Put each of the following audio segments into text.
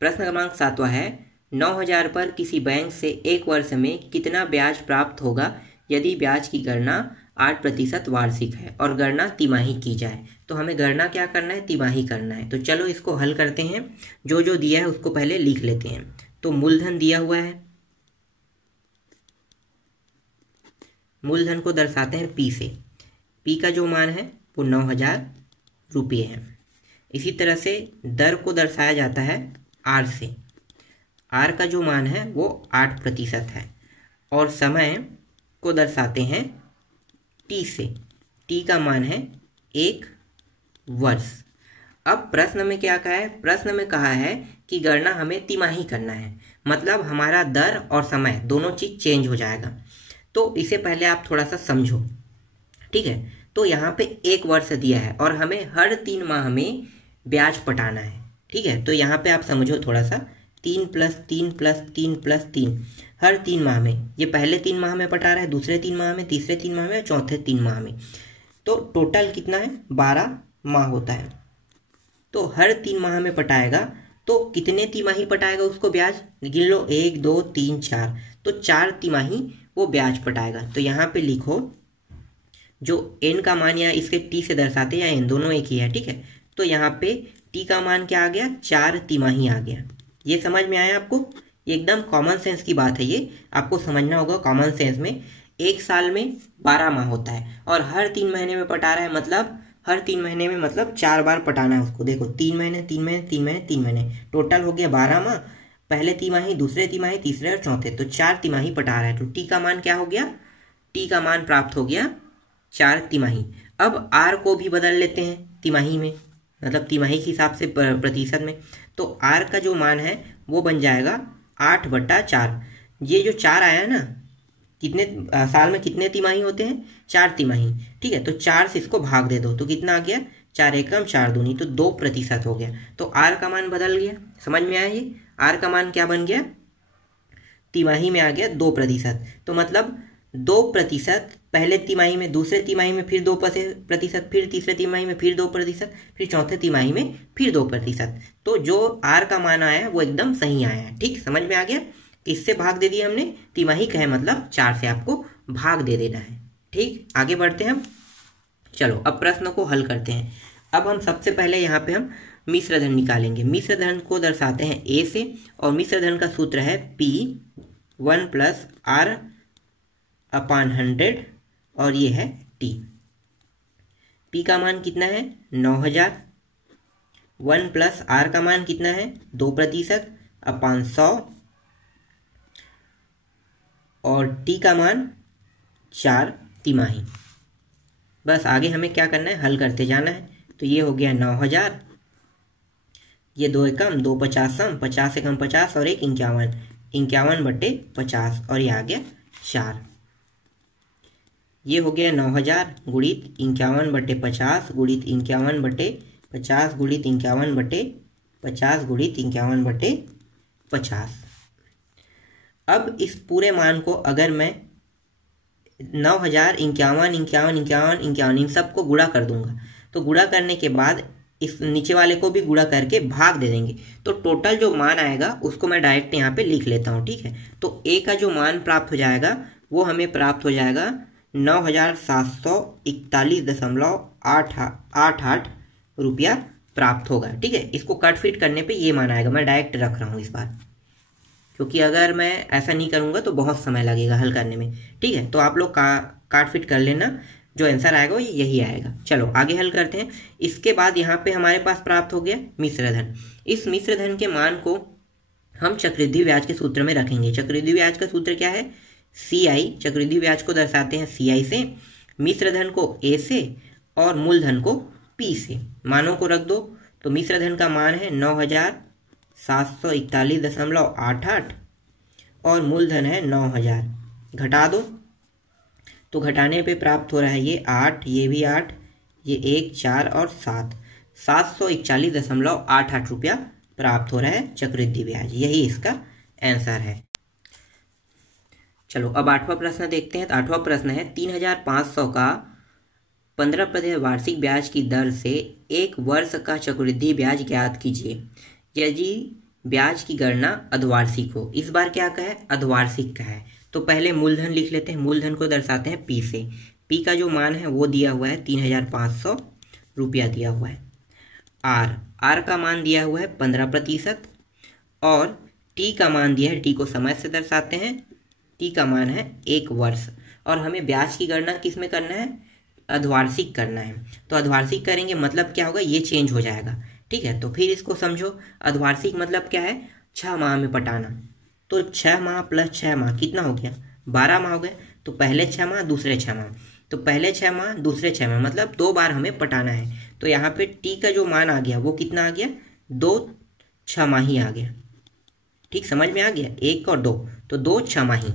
प्रश्न क्रमांक 7वां है 9,000 पर किसी बैंक से 1 वर्ष में कितना ब्याज प्राप्त होगा यदि ब्याज की गणना 8% वार्षिक है और गणना तिमाही की जाए। तो हमें गणना क्या करना है, तिमाही करना है। तो चलो इसको हल करते हैं। जो जो दिया है उसको पहले लिख लेते हैं। तो मूलधन दिया हुआ है, मूलधन को दर्शाते हैं पी से। पी का जो मान है वो 9,000 रुपये है। इसी तरह से दर को दर्शाया जाता है आर से। आर का जो मान है वो 8% है। और समय को दर्शाते हैं टी से। टी का मान है 1 वर्ष। अब प्रश्न में क्या कहा है, प्रश्न में कहा है कि गणना हमें तिमाही करना है, मतलब हमारा दर और समय दोनों चीज चेंज हो जाएगा। तो इसे पहले आप थोड़ा सा समझो, ठीक है। तो यहाँ पे 1 वर्ष दिया है और हमें हर 3 माह में ब्याज पटाना है, ठीक है। तो यहाँ पे आप समझो थोड़ा सा, 3 + 3 + 3 + 3 हर 3 माह में। ये पहले 3 माह में पटा रहा है, दूसरे 3 माह में, तीसरे 3 माह में, चौथे 3 माह में। तो टोटल कितना है, 12 माह होता है। तो हर 3 माह में पटाएगा तो कितने तिमाही पटाएगा उसको ब्याज गिन लो, 1 2 3 4। तो 4 तिमाही वो ब्याज पटाएगा। तो यहाँ पे लिखो जो एन का मान या इसके टी से दर्शाते हैं या एन दोनों एक ही है, ठीक है। तो यहाँ पे टी का मान क्या आ गया, 4 तिमाही आ गया। ये समझ में आया आपको? एकदम कॉमन सेंस की बात है, ये आपको समझना होगा कॉमन सेंस में। एक साल में 12 माह होता है और हर 3 महीने में पटा रहा है, मतलब हर 3 महीने में मतलब 4 बार पटाना है उसको। देखो 3 महीने 3 महीने 3 महीने 3 महीने, टोटल हो गया 12 माह। पहले तिमाही, दूसरे तिमाही, तीसरे और चौथे, तो 4 तिमाही पटा रहा है। तो टी का मान क्या हो गया, टी का मान प्राप्त हो गया 4 तिमाही। अब आर को भी बदल लेते हैं तिमाही में, मतलब तिमाही के हिसाब से प्रतिशत में। तो आर का जो मान है वो बन जाएगा 8/4। ये जो 4 आया है ना, कितने साल में कितने तिमाही होते हैं, 4 तिमाही, ठीक है। तो 4 से इसको भाग दे दो तो कितना आ गया, 4 एकम 4 दूनी, तो 2% हो गया। तो आर का मान बदल गया, समझ में आया? ये आर का मान क्या बन गया, तिमाही में आ गया 2%। तो मतलब 2% पहले तिमाही में, दूसरे तिमाही में फिर 2%, फिर तीसरे तिमाही में फिर 2%, फिर चौथे तिमाही में फिर 2%। तो जो आर का मान आया है वो एकदम सही आया है, ठीक, समझ में आ गया। किससे भाग दे दिया हमने, तिमाही कहे मतलब 4 से आपको भाग दे देना है, ठीक। आगे बढ़ते हैं हम, चलो अब प्रश्न को हल करते हैं। अब हम सबसे पहले यहाँ पे हम मिश्र धन निकालेंगे। मिश्र धन को दर्शाते हैं ए से और मिश्र धन का सूत्र है P1 + R/100 और ये है T। P का मान कितना है, 9,000। 1 + R का मान कितना है, 2%/100 और T का मान 4 तिमाही। बस आगे हमें क्या करना है, हल करते जाना है। तो ये हो गया 9,000, ये 2 एकम 2 50, 50 एकम 50 और 1 51, 51/50 और ये आ गया 4। ये हो गया 9,000 गुणित 51/50 गुणित 51/50 गुणित 51/50 गुणित 51/50। अब इस पूरे मान को अगर मैं 9,000 51 51 51 51 इन सबको गुणा कर दूंगा, तो गुणा करने के बाद इस नीचे वाले को भी गुणा करके भाग दे देंगे, तो टोटल जो मान आएगा उसको मैं डायरेक्ट यहाँ पे लिख लेता हूँ, ठीक है। तो ए का जो मान प्राप्त हो जाएगा वो हमें प्राप्त हो जाएगा 9,741.88 रुपया प्राप्त होगा, ठीक है। इसको कट फिट करने पे ये मान आएगा, मैं डायरेक्ट रख रहा हूँ इस बार, क्योंकि अगर मैं ऐसा नहीं करूँगा तो बहुत समय लगेगा हल करने में, ठीक है। तो आप लोग काट फिट कर लेना, जो आंसर आएगा वो यही आएगा। चलो आगे हल करते हैं। इसके बाद यहाँ पे हमारे पास प्राप्त हो गया मिश्र धन। इस मिश्र धन के मान को हम चक्रवृद्धि ब्याज के सूत्र में रखेंगे। चक्रवृद्धि ब्याज का सूत्र क्या है, CI। चक्रवृद्धि ब्याज को दर्शाते हैं CI से, मिश्र धन को A से और मूलधन को P से। मानों को रख दो, तो मिश्र धन का मान है 9,741.88 और मूलधन है 9,000। घटा दो तो घटाने पे प्राप्त हो रहा है ये 8, ये भी 8, ये 1 4 और 7, 741.88 रुपया प्राप्त हो रहा है चक्रवृद्धि ब्याज। यही इसका आंसर है। चलो अब 8वां प्रश्न देखते हैं। तो 8वां प्रश्न है 3,500 का 15% वार्षिक ब्याज की दर से 1 वर्ष का चक्रवृद्धि ब्याज ज्ञात कीजिए। यदि ब्याज की गणना अर्धवार्षिक हो। इस बार क्या का है, अर्धवार्षिक का है। तो पहले मूलधन लिख लेते हैं, मूलधन को दर्शाते हैं पी से। पी का जो मान है वो दिया हुआ है 3,500 रुपया दिया हुआ है। आर का मान दिया हुआ है 15% और टी का मान दिया है, टी को समय से दर्शाते हैं, टी का मान है 1 वर्ष। और हमें ब्याज की गणना किस में करना है, अर्धवार्षिक करना है। तो अर्धवार्षिक करेंगे मतलब क्या होगा, ये चेंज हो जाएगा। ठीक है, तो फिर इसको समझो। अर्धवार्षिक मतलब क्या है, 6 माह में पटाना। तो 6 माह प्लस 6 माह कितना हो गया, 12 माह हो गए। तो पहले 6 माह दूसरे 6 माह, तो पहले 6 माह दूसरे 6 माह मतलब 2 बार हमें पटाना है। तो यहाँ पे टी का जो मान आ गया वो कितना आ गया, 2 छमाही आ गया। ठीक, समझ में आ गया, 1 और 2, तो 2 छमाही।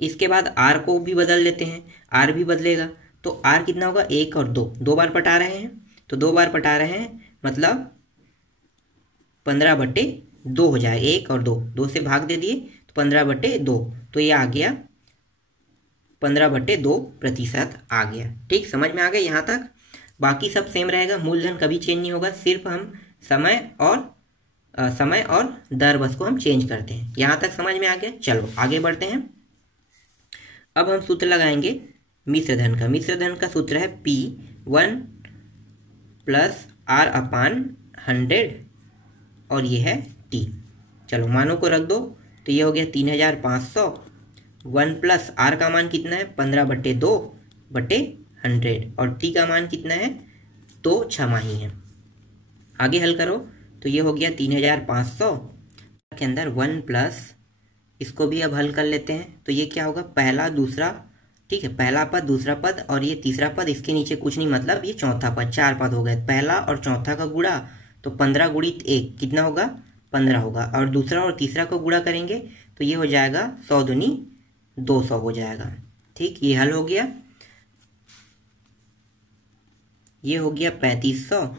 इसके बाद आर को भी बदल लेते हैं, आर भी बदलेगा। तो आर कितना होगा, 1 और 2, 2 बार पटा रहे हैं। तो 2 बार पटा रहे हैं मतलब 15/2 हो जाए, 1 और 2, 2 से भाग दे दिए तो 15/2, तो ये आ गया 15/2% आ गया। ठीक, समझ में आ गया यहाँ तक। बाकी सब सेम रहेगा, मूलधन कभी चेंज नहीं होगा, सिर्फ हम समय और दर बस को हम चेंज करते हैं। यहाँ तक समझ में आ गया। चलो आगे बढ़ते हैं। अब हम सूत्र लगाएंगे मिश्रधन का। मिश्रधन का सूत्र है P1 + R/100 और ये है T। चलो मानों को रख दो, तो ये हो गया 3,500। 1 + R का मान कितना है, 15/2/100 और T का मान कितना है, 2 छमाही है। आगे हल करो तो ये हो गया 3,500 के अंदर 1 + इसको भी अब हल कर लेते हैं। तो ये क्या होगा, पहला दूसरा, ठीक है, पहला पद दूसरा पद और ये तीसरा पद, इसके नीचे कुछ नहीं मतलब ये चौथा पद, 4 पद हो गए। पहला और चौथा का गुणा, तो 15 × 1 कितना होगा, 15 होगा। और दूसरा और तीसरा को गुणा करेंगे तो ये हो जाएगा 100 दूनी 200 हो जाएगा। ठीक, ये हल हो गया। ये हो गया 3500।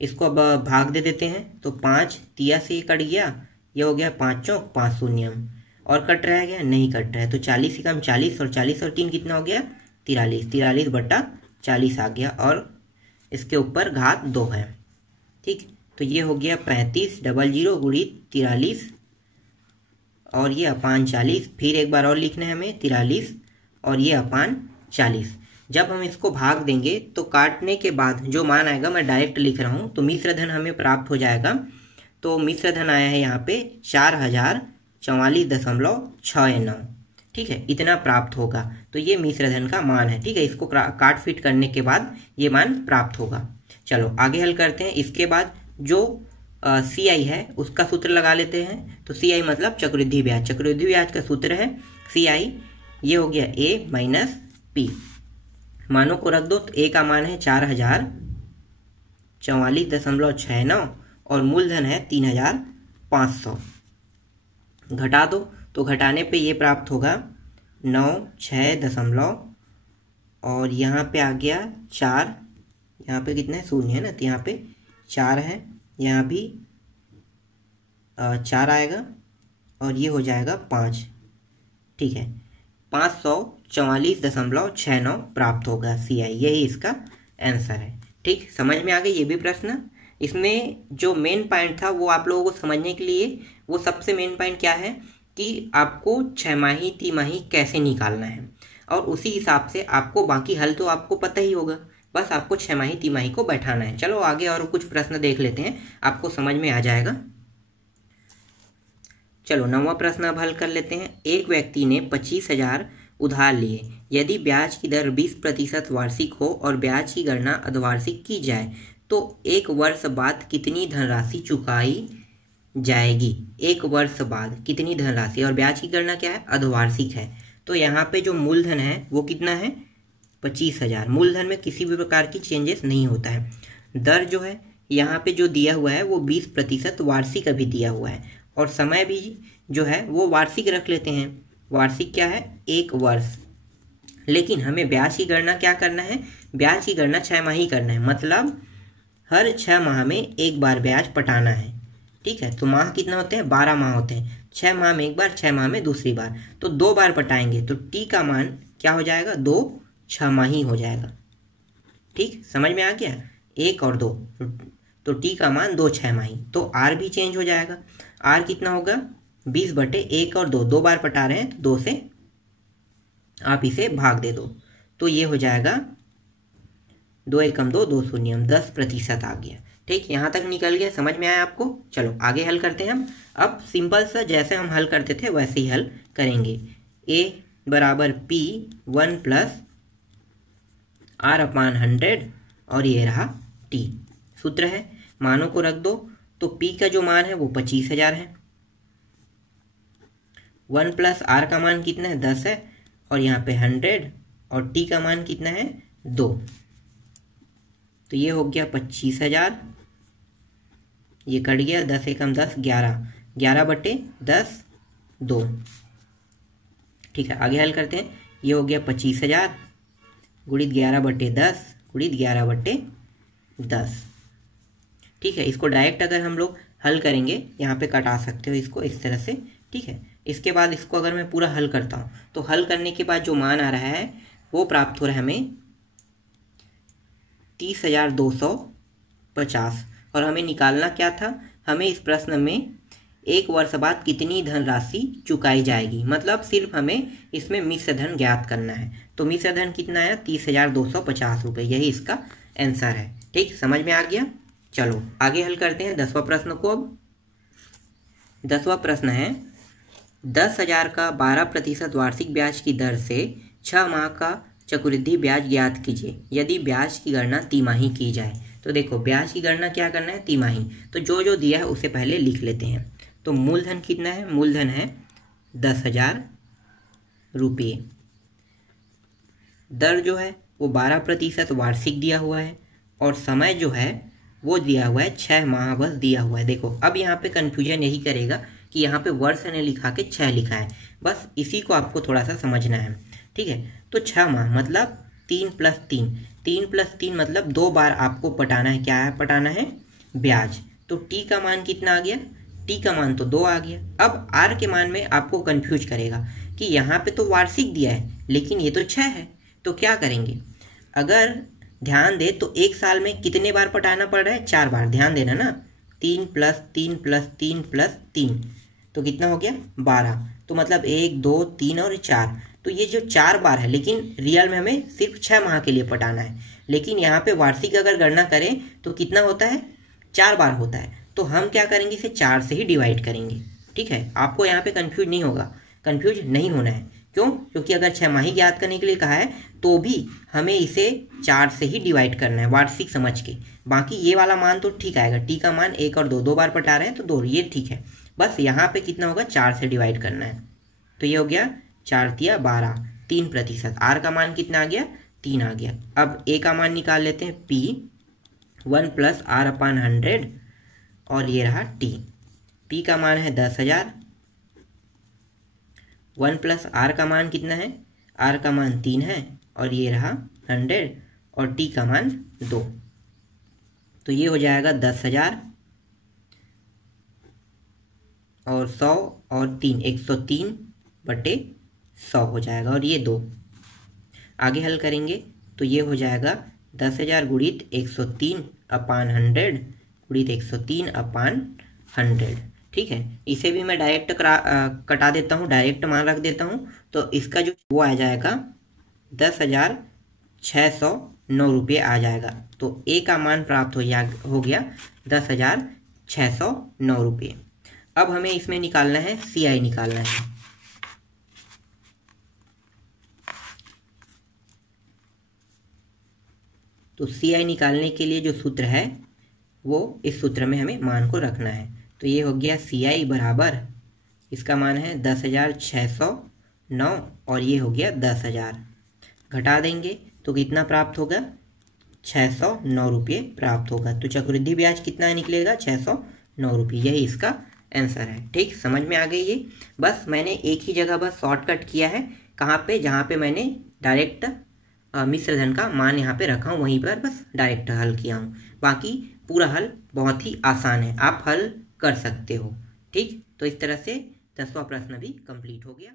इसको अब भाग दे देते हैं, तो 5 तिया से कट गया, ये हो गया 5 चौक 5 शून्यम। और कट रहा है क्या, नहीं कट रहा है। तो 40 कम 40 और 40 और 3 कितना हो गया, 43, 43/40 आ गया और इसके ऊपर घात 2 है। ठीक, तो ये हो गया 3500 × 43 और ये अपान 40। फिर एक बार और लिखना है हमें 43 और ये अपान 40। जब हम इसको भाग देंगे तो काटने के बाद जो मान आएगा, मैं डायरेक्ट लिख रहा हूँ, तो मिश्रधन हमें प्राप्त हो जाएगा। तो मिश्रधन आया है यहाँ पे 4044.69। ठीक है, इतना प्राप्त होगा। तो ये मिश्रधन का मान है। ठीक है, इसको काट फिट करने के बाद ये मान प्राप्त होगा। चलो आगे हल करते हैं। इसके बाद जो CI है उसका सूत्र लगा लेते हैं। तो CI मतलब चक्रवृद्धि ब्याज। चक्रवृद्धि ब्याज का सूत्र है CI, ये हो गया A - P। मानों को रख दो, तो A का मान है 4044.69 और मूलधन है 3,500। घटा दो, तो घटाने पे ये प्राप्त होगा 96 और यहाँ पे आ गया 4, यहाँ पे कितना है, 0 है ना, तो यहाँ पे 4 है, यहाँ भी 4 आएगा और ये हो जाएगा 5। ठीक है, 544.69 प्राप्त होगा CI, यही इसका आंसर है। ठीक, समझ में आ गया ये भी प्रश्न। इसमें जो मेन पॉइंट था वो आप लोगों को समझने के लिए, वो सबसे मेन पॉइंट क्या है कि आपको 6 माही तिमाही कैसे निकालना है, और उसी हिसाब से आपको बाकी हल तो आपको पता ही होगा, बस आपको 6 माही तिमाही को बैठाना है। चलो आगे और कुछ प्रश्न देख लेते हैं, आपको समझ में आ जाएगा। चलो 9वां प्रश्न अब हल कर लेते हैं। एक व्यक्ति ने 25,000 उधार लिए। यदि ब्याज की दर 20% वार्षिक हो और ब्याज की गणना अर्धवार्षिक की जाए तो 1 वर्ष बाद कितनी धनराशि चुकाई जाएगी। 1 वर्ष बाद कितनी धनराशि, और ब्याज की गणना क्या है, अर्धवार्षिक है। तो यहाँ पे जो मूलधन है वो कितना है, 25,000। मूलधन में किसी भी प्रकार की चेंजेस नहीं होता है। दर जो है यहाँ पे जो दिया हुआ है वो 20% वार्षिक अभी दिया हुआ है, और समय भी जो है वो वार्षिक रख लेते हैं। वार्षिक क्या है, 1 वर्ष। लेकिन हमें ब्याज की गणना क्या करना है, ब्याज की गणना 6 माह ही करना है, मतलब हर 6 माह में एक बार ब्याज पटाना है। ठीक है, तो माह कितना होते हैं, 12 माह होते हैं। 6 माह में एक बार, 6 माह में दूसरी बार, तो 2 बार पटाएंगे तो T का मान क्या हो जाएगा, 2 छमाही हो जाएगा। ठीक, समझ में आ गया, 1 और 2, तो टी का मान 2 छमाही, तो आर भी चेंज हो जाएगा। आर कितना होगा 20/1 और 2, 2 बार पटा रहे हैं तो 2 से आप इसे भाग दे दो, तो ये हो जाएगा 2 एकम 2, 2 शून्यम, 10% आ गया। ठीक, यहाँ तक निकल गया, समझ में आया आपको। चलो आगे हल करते हैं हम। अब सिंपल सा जैसे हम हल करते थे वैसे ही हल करेंगे। a बराबर p 1 प्लस r/100 और ये रहा t। सूत्र है, मानों को रख दो, तो p का जो मान है वो 25,000 है। 1 प्लस r का मान कितना है 10 है, और यहाँ पे 100, और t का मान कितना है 2, तो ये हो गया 25,000। ये कट गया, 10 एकम 10, 11, 11/10 2। ठीक है, आगे हल करते हैं। ये हो गया 25,000 गुणित 11/10 गुणित 11/10। ठीक है, इसको डायरेक्ट अगर हम लोग हल करेंगे, यहाँ पे कटा सकते हो इसको इस तरह से। ठीक है, इसके बाद इसको अगर मैं पूरा हल करता हूँ तो हल करने के बाद जो मान आ रहा है वो प्राप्त हो रहा है हमें 30,250। और हमें निकालना क्या था, हमें इस प्रश्न में 1 वर्ष बाद कितनी धनराशि चुकाई जाएगी, मतलब सिर्फ हमें इसमें मिश्र धन ज्ञात करना है। तो मिश्र धन कितना है 30,250 रुपये, यही इसका आंसर है। ठीक, समझ में आ गया। चलो आगे हल करते हैं 10वां प्रश्न को। अब 10वां प्रश्न है 10,000 का 12% वार्षिक ब्याज की दर से 6 माह का चक्रवृद्धि ब्याज ज्ञात कीजिए यदि ब्याज की गणना तिमाही की जाए। तो देखो ब्याज की गणना क्या करना है, तिमाही। तो जो जो दिया है उसे पहले लिख लेते हैं। तो मूलधन कितना है, मूलधन है 10,000 रुपये। दर जो है वो 12% वार्षिक दिया हुआ है, और समय जो है वो दिया हुआ है 6 माह बस दिया हुआ है। देखो अब यहाँ पे कन्फ्यूजन यही करेगा कि यहाँ पे वर्ष ने लिखा के 6 लिखा है, बस इसी को आपको थोड़ा सा समझना है। ठीक है, तो 6 माह मतलब 3 + 3, 3 + 3 मतलब 2 बार आपको पटाना है। क्या है, पटाना है ब्याज। तो टी का मान कितना आ गया, टी का मान तो 2 आ गया। अब आर के मान में आपको कंफ्यूज करेगा कि यहाँ पे तो वार्षिक दिया है लेकिन ये तो 6 है, तो क्या करेंगे। अगर ध्यान दे तो एक साल में कितने बार पटाना पड़ रहा है, 4 बार। ध्यान देना ना, 3 + 3 + 3 + 3, तो कितना हो गया 12। तो मतलब 1 2 3 और 4, तो ये जो 4 बार है, लेकिन रियल में हमें सिर्फ 6 माह के लिए पटाना है। लेकिन यहाँ पे वार्षिक अगर गणना करें तो कितना होता है, 4 बार होता है। तो हम क्या करेंगे, इसे 4 से ही डिवाइड करेंगे। ठीक है, आपको यहाँ पे कंफ्यूज नहीं होगा, कंफ्यूज नहीं होना है। क्यों, क्योंकि अगर 6 माही ज्ञात करने के लिए कहा है तो भी हमें इसे 4 से ही डिवाइड करना है वार्षिक समझ के। बाकी ये वाला मान तो ठीक आएगा, टी का मान 1 और 2, 2 बार पटा रहे हैं तो 2, ये ठीक है। बस यहाँ पे कितना होगा, 4 से डिवाइड करना है। तो ये हो गया 4 × 12, 3%। आर का मान कितना आ गया, 3 आ गया। अब ए का मान निकाल लेते हैं, P 1 + r/100, और ये रहा T। P का मान है 10,000, 1 + r का मान कितना है, r का मान 3 है, और ये रहा 100, और T का मान 2। तो ये हो जाएगा 10,000 और 100 और 3, 103/100 हो जाएगा, और ये 2। आगे हल करेंगे तो ये हो जाएगा 10,000 गुणित 103/100 गुणित 103/100। ठीक है, इसे भी मैं डायरेक्ट कटा देता हूँ, डायरेक्ट मान रख देता हूँ। तो इसका जो वो आ जाएगा 10,609 रुपये आ जाएगा। तो ए का मान प्राप्त हो गया 10,609 रुपये। अब हमें इसमें निकालना है CI निकालना है। तो CI निकालने के लिए जो सूत्र है वो इस सूत्र में हमें मान को रखना है। तो ये हो गया CI बराबर, इसका मान है 10,609 और ये हो गया 10,000। घटा देंगे तो कितना प्राप्त होगा, 609 रुपये प्राप्त होगा। तो चक्रवृद्धि ब्याज कितना निकलेगा, 609 रुपये। यही इसका आंसर है। ठीक, समझ में आ गई ये। बस मैंने एक ही जगह बस शॉर्टकट किया है, कहाँ पे, जहाँ पे मैंने डायरेक्ट मिश्र धन का मान यहाँ पे रखा हूँ, वहीं पर बस डायरेक्ट हल किया हूँ। बाकी पूरा हल बहुत ही आसान है, आप हल कर सकते हो। ठीक, तो इस तरह से 10वां प्रश्न भी कंप्लीट हो गया।